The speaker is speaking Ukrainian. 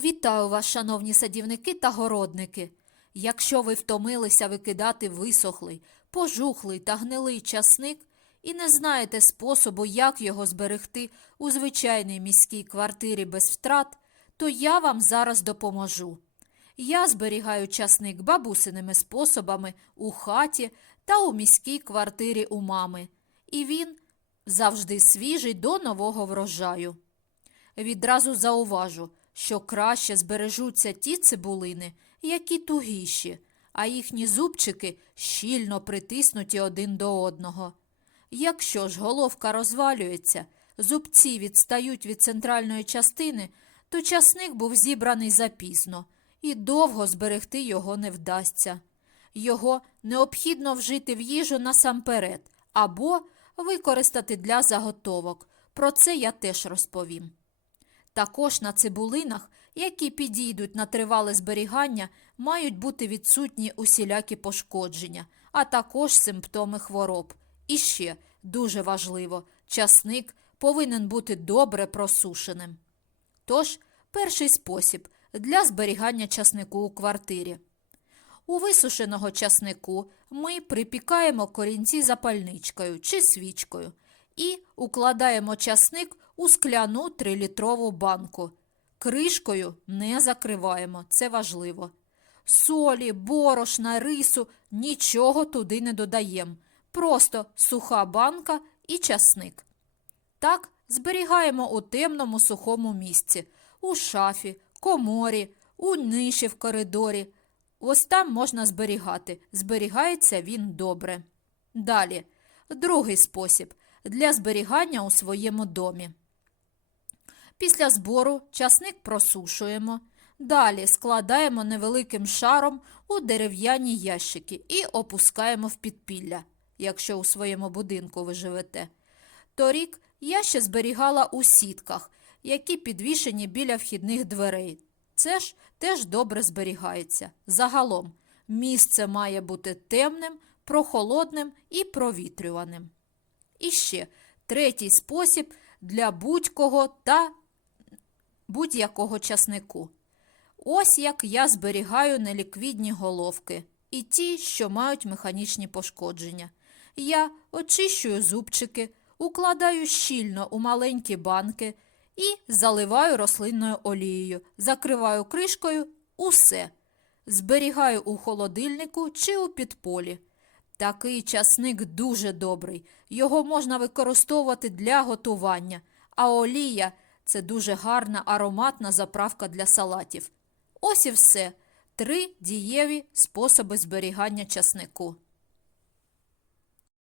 Вітаю вас, шановні садівники та городники. Якщо ви втомилися викидати висохлий, пожухлий та гнилий часник і не знаєте способу, як його зберегти у звичайній міській квартирі без втрат, то я вам зараз допоможу. Я зберігаю часник бабусиними способами у хаті та у міській квартирі у мами, і він завжди свіжий до нового врожаю. Відразу зауважу, що краще збережуться ті цибулини, які тугіші, а їхні зубчики щільно притиснуті один до одного. Якщо ж головка розвалюється, зубці відстають від центральної частини, то часник був зібраний запізно, і довго зберегти його не вдасться. Його необхідно вжити в їжу насамперед або використати для заготовок. Про це я теж розповім. Також на цибулинах, які підійдуть на тривале зберігання, мають бути відсутні усілякі пошкодження, а також симптоми хвороб. І ще дуже важливо, часник повинен бути добре просушеним. Тож, перший спосіб для зберігання часнику у квартирі. У висушеного часнику ми припікаємо корінці запальничкою чи свічкою і укладаємо часник у скляну 3-літрову банку. Кришкою не закриваємо, це важливо. Солі, борошна, рису нічого туди не додаємо. Просто суха банка і часник. Так зберігаємо у темному сухому місці, у шафі, коморі, у ниші в коридорі. Ось там можна зберігати. Зберігається він добре. Далі, другий спосіб для зберігання у своєму домі. Після збору часник просушуємо. Далі складаємо невеликим шаром у дерев'яні ящики і опускаємо в підпілля, якщо у своєму будинку ви живете. Торік я ще зберігала у сітках, які підвішені біля вхідних дверей. Це ж теж добре зберігається. Загалом, місце має бути темним, прохолодним і провітрюваним. І ще третій спосіб для будь-кого та будь-якого часнику. Ось як я зберігаю неліквідні головки і ті, що мають механічні пошкодження. Я очищую зубчики, укладаю щільно у маленькі банки і заливаю рослинною олією, закриваю кришкою усе. Зберігаю у холодильнику чи у підполі. Такий часник дуже добрий. Його можна використовувати для готування, а олія це дуже гарна ароматна заправка для салатів. Ось і все. Три дієві способи зберігання часнику.